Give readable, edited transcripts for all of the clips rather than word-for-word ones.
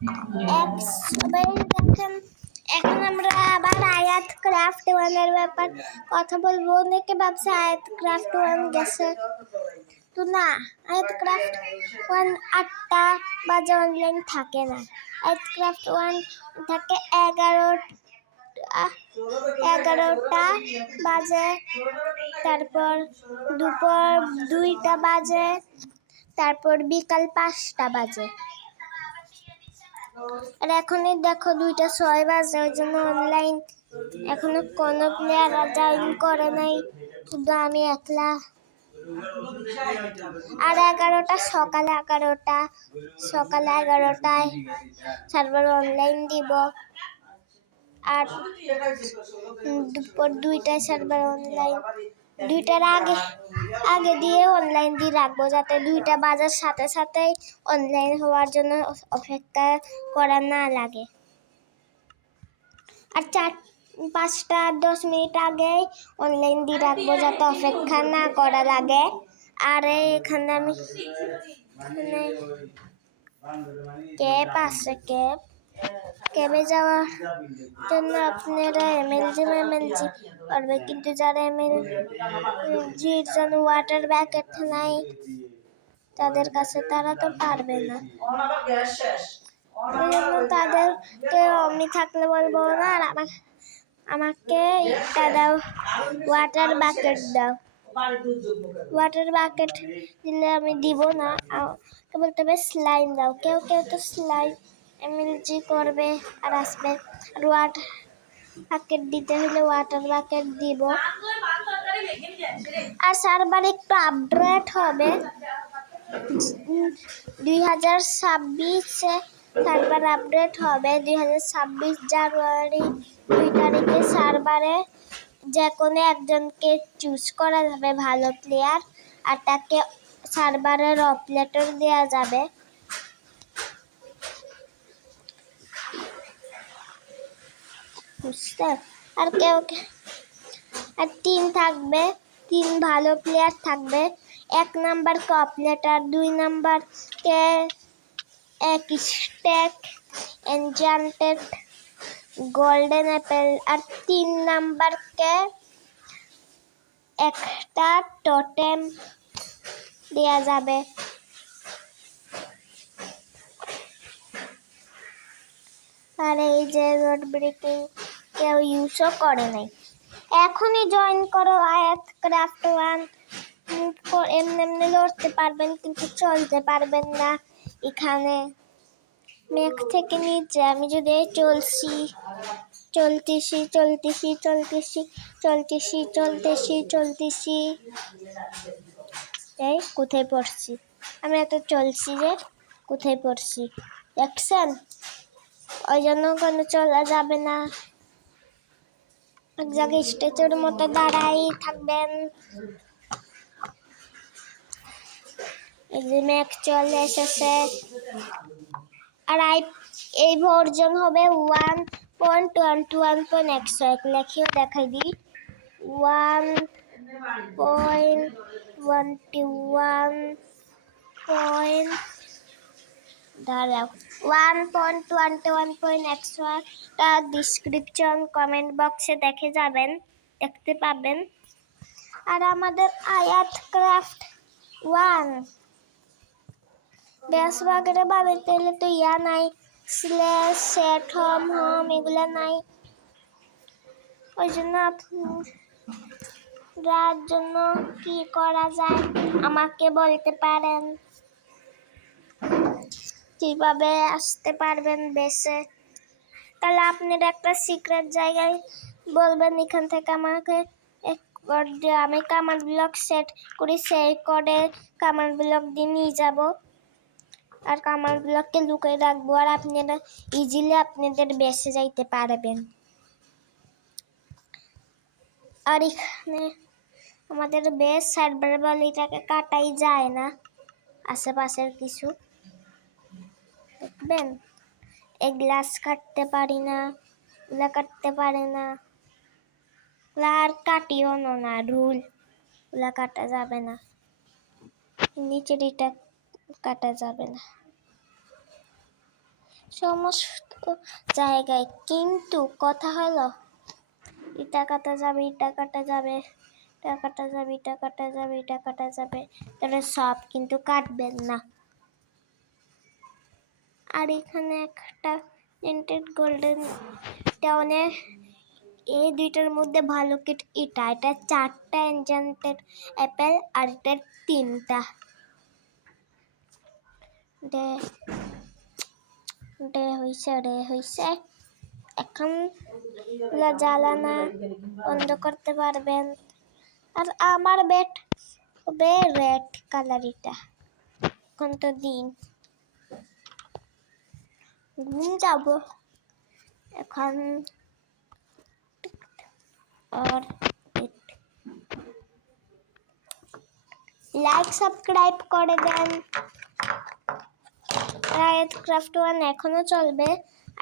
সবাই দেখেন, এখন আমরা আবার আয়াত ক্রাফট ওয়ানের ব্যাপার কথা বলবো। অনেকে ভাবছে আয়াত ক্রাফট ওয়ান গেছে, তো না, আয়াত ক্রাফট ওয়ান 8টা বাজে অনলাইন থাকে না। আয়াত ক্রাফট ওয়ান থাকে 11টা বাজে, তারপর দুপুর 2টা বাজে, তারপর বিকাল 5টা বাজে। আর এখনই দেখো 2টা 6 বাজে, ওই জন্য অনলাইন এখনো কোনো প্লেয়ার জয়েন করে নাই, শুধু আমি একলা। আর 11টা সকালে 11টায় সার্ভার অনলাইন দিব। আর দুপুর 2টায় সার্ভার অনলাইন, 2টার আগে দিয়ে অনলাইন দিয়ে রাখবো, যাতে 2টা বাজার সাথে সাথেই অনলাইন হওয়ার জন্য অপেক্ষা করা না লাগে। আর 5টা 10 মিনিট আগে অনলাইন দিয়ে রাখবো, যাতে অপেক্ষা না করা লাগে। আর এখানে আমি ক্যাব আছে, ক্যাবে যাওয়ার জন্য আপনারা এমএলজি পারবে, কিন্তু যারা এমএলজির জন্য ওয়াটার ব্যাকেট নাই তাদের কাছে, তারা তো পারবে না। তাদেরকে আমি থাকলে বলবো না, আর আমাকে একটা দাও, ওয়াটার বাকেট দাও। ওয়াটার বাকেট দিলে আমি দিব না, বলতে হবে স্লাইম দাও। কেউ তো স্লাইম এমএলজি করবে আর আসবে। আর ওয়াটার বাকেট দিতে হলে ওয়াটার বাকেট দিব। আর সার্ভার একটু আপডেট হবে, 2026-এ সার্ভার আপডেট হবে। 2026 জানুয়ারি 2 তারিখে সার্ভারে যে কোনো একজনকে চুজ করা যাবে ভালো প্লেয়ার, আর তাকে সার্ভারের অপারেটর দেওয়া যাবে। বুঝতে? আর আর 3 থাকবে, 3 ভালো প্লেয়ার থাকবে। 1 নাম্বারকে অপারেটর, 2 নাম্বারকে এক স্ট্যাক এনচান্টেড গোল্ডেন অ্যাপেল, আর 3 নাম্বারকে একটা টোটেম দেয়া যাবে। আর এই যে রোড ব্রেকিং কেউ ইউজও করে নাই, এখনই জয়েন করো আয়াত ক্রাফট ওয়ান। এমনি লড়তে পারবেন, কিন্তু চলতে পারবেন না। এখানে মেঘ থেকে নিচে আমি যদি চলতেছি, এই কোথায় পড়ছি আমি? এত চলছি যে কোথায় পড়ছি দেখছেন? ওই জন্য কোনো চলা যাবে না, এক জায়গায় স্ট্যাচুর মতো দাঁড়াই থাকবেন। এই যে মেঘ চলে এসেছে। আর এই ভার্সন হবে 1.21.1 লেখেও দেখাই দিই। 1.21.1 ডিসক্রিপশন কমেন্ট বক্সে দেখতে পাবেন। আর আমাদের আয়াত ক্রাফট ওয়ান বেস বাগেরে বানাইতে হলে তো নাই, স্ল্যাশ সেট হোম এগুলা নাই। ওই জন্য আপনার জন্য কি করা যায় আমাকে বলতে পারেন, কিভাবে আসতে পারবেন বেসে। তাহলে আপনার একটা সিক্রেট জায়গায় বলবেন, এখান থেকে আমাকে আমি কামান্ড ব্লক সেট করি, সেই কোডে কামান্ড ব্লক দিয়ে নিয়ে যাব। আর কামান্ড ব্লককে লুকিয়ে রাখবো, আর আপনারা ইজিলি আপনাদের বেসে যাইতে পারবেন। আর এখানে আমাদের বেস সার্ভার বলে এটাকে কাটাই যায় না, আশেপাশের কিছু দেখবেন। এই গ্লাস কাটতে পারি না, ওগুলা কাটতে পারে না, আর কাটিও না, রুল ওগুলা কাটা যাবে না, নিচের এটা কাটা যাবে না। সমস্ত জায়গায়। কিন্তু কথা হলো এটা কাটা যাবে, এটা কাটা যাবে, এটা কাটা যাবে, এটা কাটা যাবে, এটা কাটা যাবে, তাহলে সব কিন্তু কাটবেন না। আর এখানে একটা এনটেড গোল্ডেন টাউনের এই দুইটার মধ্যে ভালো কিট এটা 4টা এনচেন্টেড অ্যাপেল আর এটা 3টা। হইছে এখন জ্বালানা বন্ধ করতে পারবেন। আর আমার বেড হবে রেড কালার। এটা এখন তো দিন ঘুম যাব এখন। और লাইক সাবস্ক্রাইব করে দেন। আয়াত ক্রাফট 1 এখনো চলবে।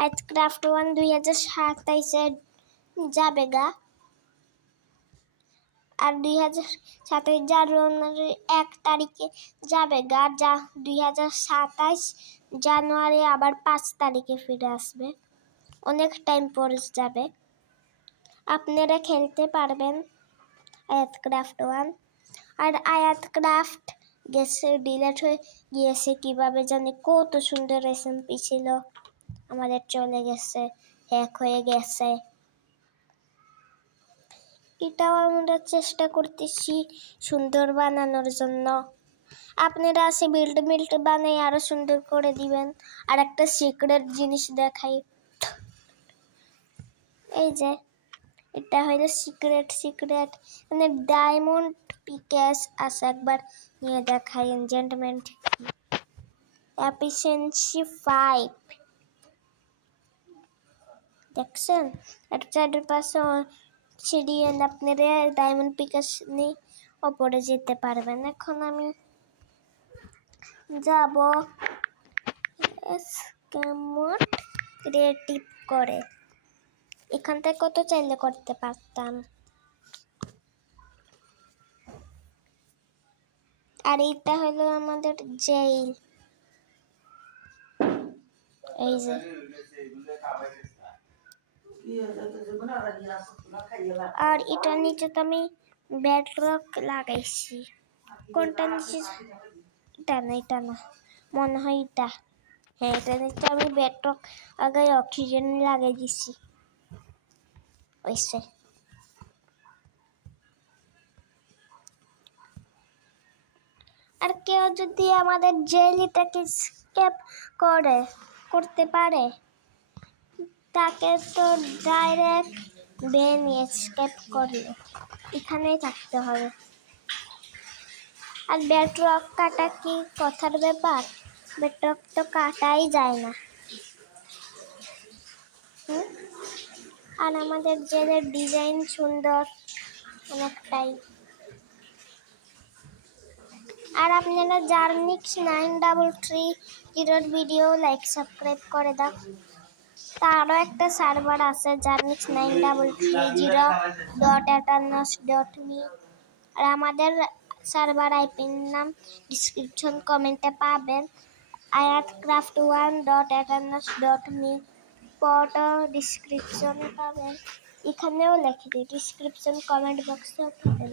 আয়াত ক্রাফট 1 2027-এ যাবে গা। আর 2027 জানুয়ারি 1 তারিখে যাবে গা। 2027 জানুয়ারি আবার 5 তারিখে ফিরে আসবে। অনেক টাইম পরে যাবে। আপনারা খেলতে পারবেন আয়াত ক্রাফট 1। আর আয়াত ক্রাফট গেছে ডিলেট হয়ে গিয়েছে কিভাবে জানি। কত সুন্দর রেসিপি ছিল, আমাদের চলে গেছে, হ্যাক হয়ে গেছে। এটাও আমরা চেষ্টা করতেছি সুন্দর বানানোর জন্য। আপনারা আছে বিল্ড বানিয়ে আরো সুন্দর করে দিবেন। আর একটা সিক্রেট জিনিস দেখাই, এই যে এটা হইলো সিক্রেট মানে ডায়মন্ড পিকেস আছে। একবার নিয়ে দেখাই। এনচেন্টমেন্ট এফিসিয়েন্সি 5 দেখছেন। এর চারপাশে সিঁড়ি আপনারা ডায়মন্ড পিকেস নিয়ে ওপরে যেতে পারবেন। এখন আমি যাব স্কেমোড ক্রিয়েটিভ করে। এখান থেকে কত চাইলে করতে পারতাম। আর এটা হলো আমাদের জেল। এই যে আর এটা নিচে তো আমি বেডরক লাগাইছি। কোনটা নিচে? এটা না মনে হয় এটা। হ্যাঁ, এটা নিচে আমি বেডরক আগে অক্সিজেন লাগাই দিছি। ওইসে আর কেউ যদি আমাদের জেলিটাকে স্কেপ করতে পারে তাকে তো ডাইরেক্ট নিয়ে স্কেপ করলে এখানেই থাকতে হবে। আর বেডরক কাটা কি কথার ব্যাপার? বেডরক তো কাটাই যায় না। আর আমাদের জেলের ডিজাইন সুন্দর অনেকটাই। আর আপনারা জার্নিক্স 9330 ভিডিও লাইক সাবস্ক্রাইব করে দাও। তারও একটা সার্ভার আছে জার্নিক্স 9330.atanos.me। আর আমাদের সার্ভার আইপির নাম ডিসক্রিপশন কমেন্টে পাবেন। ayatcraft1.atanos.me ফটো ডিসক্রিপশনে পাবেন। এখানেও লিখে দিই, ডিসক্রিপশন কমেন্ট বক্সেও পাবেন।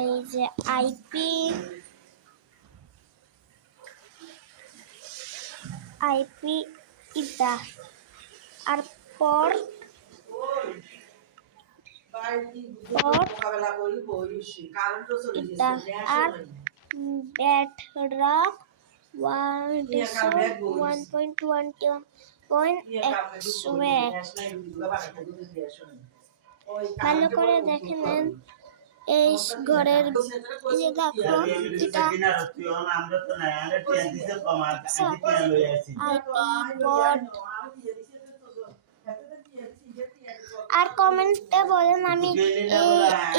এই যে আইপি এটা আর পোর্ট এটা আর বেডরক 1.21.x ভালো করে দেখে নেন। এই ঘরের যে দেখো এটা আইপি পোর্ট। আর কমেন্টে বলেন আমি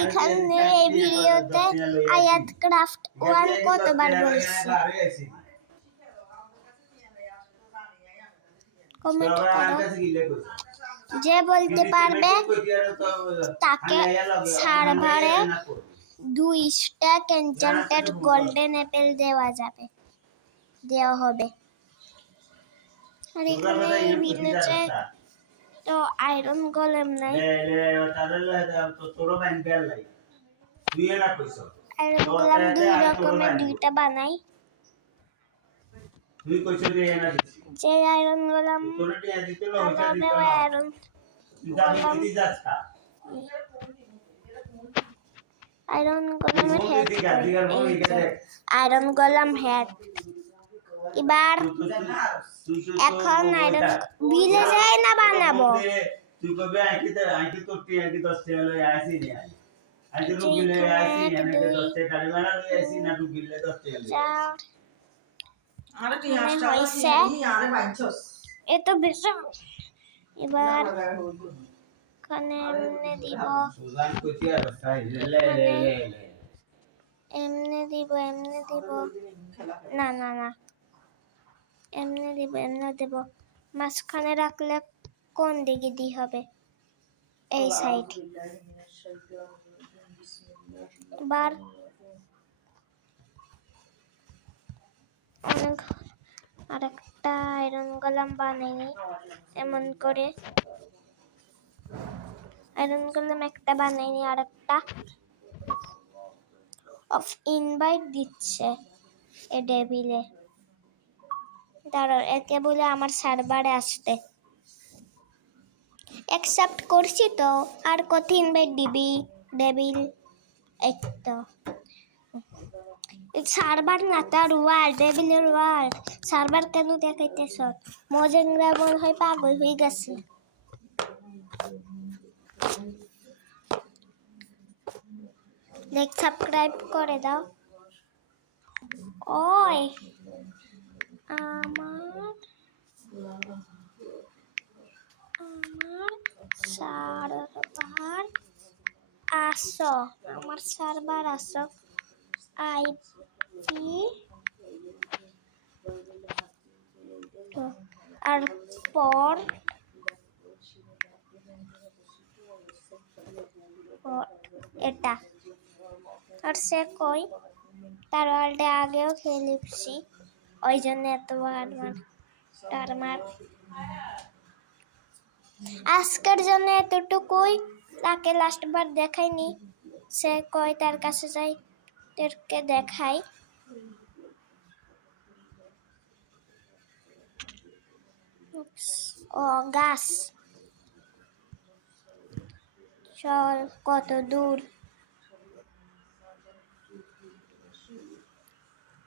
এখানে এই ভিডিওতে আয়াত ক্রাফট 1 কতবার বলছি। কমেন্ট করো। যে বলতে পারবে তাকে সার্ভারে 2 স্ট্যাক এনচেন্টেড গোল্ডেন অ্যাপেল দেওয়া হবে। আর এখানে এই ভিলেজে তো আয়রন গোলেম নাই। আয়রন গোলেম দুই রকমের, দুইটা বানাই। যে আয়রন গোলেম বানাবে ওই আয়রন গোলেম, আয়রন গোলেমের হেড, আয়রন গোলেম হেড। এবার এখন আয়রন ভিলেজে না বানাবো। তুই কবে আইকি তোরটি আইকি 10 টাকা লই আইছি নি আই আইকি তো বিলে আইছি নি আইকি 10 টাকা গাড়ি ভাড়া লই আইছি না তুই বিলে 10 টাকা লই আরে তুই আসটা নি আরে বাইছস এ তো বেশি। এবার কানে এমনে দিব, সুজান কইতি আর সাই লে এমনে দিব, এমনে দিব, না না না এমনে দিব, এমনে দিব। মাঝখানে রাখলে কোন দিকে দি হবে? এই সাইড। এবার আরেকটা আয়রন গোলেম বানাই এমন করে। আয়রন গোলেম একটা বানাইনি, আরেকটা অফ ইনভাইট দিচ্ছে এ ডেভিলে। দাঁড়াও, একে বলে আমার সার্ভারে আসতে। অ্যাকসেপ্ট করছি তো, আর কত ইনভাইট দিবি ডেভিল? এই তো সার্ভার না, তার ওয়ার্ল্ড, ডেভিলের ওয়ার্ল্ড। সার্ভার কেন দেখাইতেছ? মজেন্দ্রা মনে হয় পাগল হয়ে গেছে। লাইক সাবস্ক্রাইব করে দাও। ওই আমার সার্ভার আসো, আমার সার্ভার আসো। আইপি আর পর এটা। আর সে কই তার ওয়ার্ল্ডে আগেও খেলেছি, ওই জন্য এতবার টারমার। আজকের জন্য এতটুকুই। তাকে লাস্টবার দেখাইনি, সে কই তার কাছে যাই, তোরকে দেখাই। ও গাছ, চল কত দূর।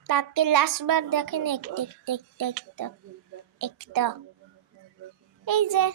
তাকে লাস্টবার দেখেন একটা একটা একটা একটা, এই যে